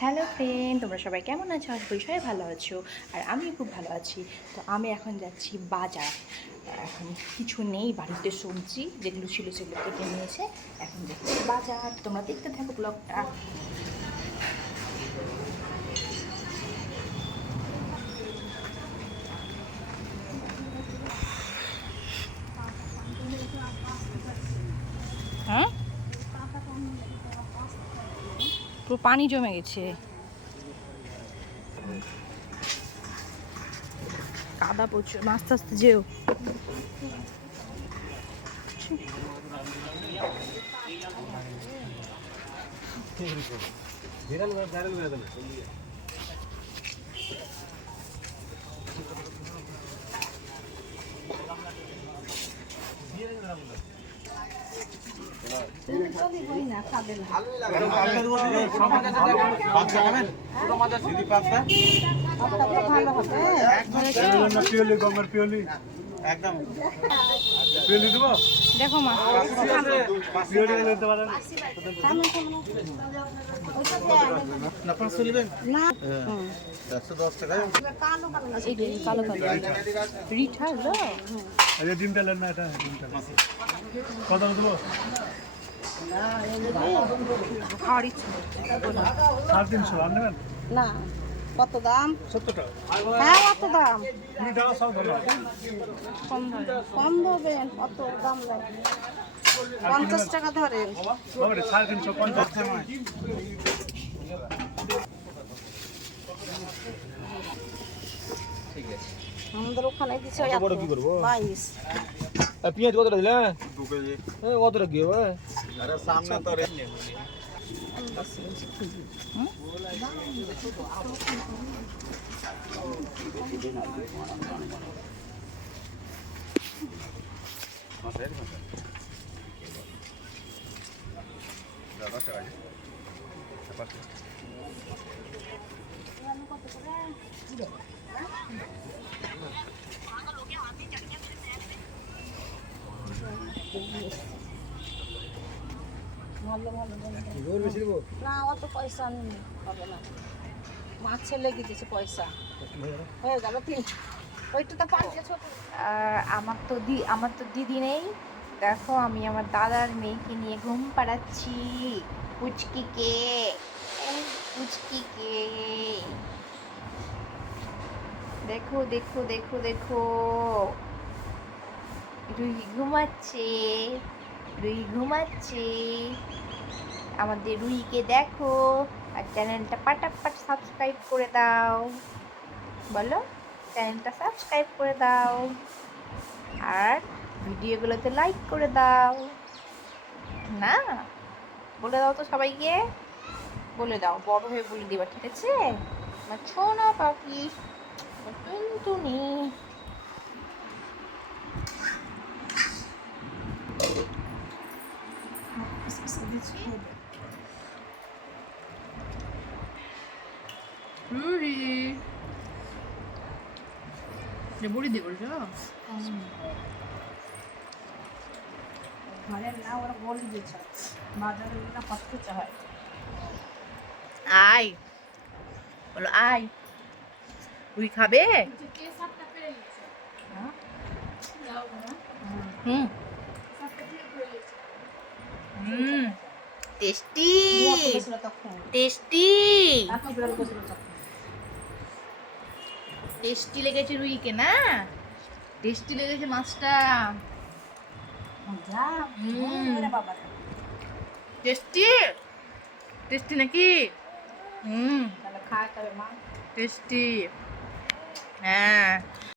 Hello friend তোমরা সবাই কেমন আছো? আজ করি সবাই ভালো আছো। আর আমি খুব ভালো আছি। তো আমি এখন যাচ্ছি বাজার। এখন কিছু নেই, বাড়িতে সবজি যেগুলো ছিল সেগুলো কেটে নিয়েছে। এখন যাচ্ছি বাজার। তোমরা দেখতে থাকো ব্লগটা। পুরো পানি জমে গেছে। কাদা প্রচুর আস্তে আস্তে যেও। একদম দেখো মা কত দেবো খাওয়ার ইচ্ছে সাড়ে তিনশো আর নেবেন না কত দাম? সত্তর টাকা হ্যাঁ কত দাম? কম দেবেন দেয় পঞ্চাশ টাকা ধরেন? হবে সাড়ে তিনশো পঞ্চাশ টাকা আমাদের ওখানে দিচ্ছে ওই করব? বাইশ। পেঁয়াজ কতটা দিলে? কতটা কি হবে? আরে সামনে তো রে ভালো ভালো ভালো। বেশি না অত পয়সা হবে না। মাছে লেগে দিয়েছে পয়সা। হয়ে গেল তিন। ওইটা তো পাঁচটা ছোট। আমার তো দি আমার তো দিদি নেই। দেখো আমি আমার দাদার মেয়েকে নিয়ে ঘুম পাড়াচ্ছি। পুচকিকে পুচকিকে দেখো দেখো দেখো দেখো। রুই ঘুমাচ্ছে। রুই ঘুমাচ্ছে। আমাদের রুইকে দেখো আর চ্যানেলটা পাটাপাট সাবস্ক্রাইব করে দাও। বলো, চ্যানেলটা সাবস্ক্রাইব করে দাও। আর ভিডিওগুলোতে লাইক করে দাও। না, বলে দাও তো সবাইকে। বলে দাও, বড় হয়ে বলে দিবা, ঠিক আছে? আমার ছোনা পাখি আমার টুনটুনি রুরি বুড়ি দিয়ে বলছো? ঘরের না ওরা বলে দিয়েছে বাজারে না কত কিছু হয়। আয়। বলো আয়। তুই খাবে? হুম। হুম। টেস্টি। টেস্টি। টেস্টি লেগেছে রুইকে না? টেস্টি লেগেছে মাছটা। টেস্টি? টেস্টি নাকি? হুম। টেস্টি। হ্যাঁ।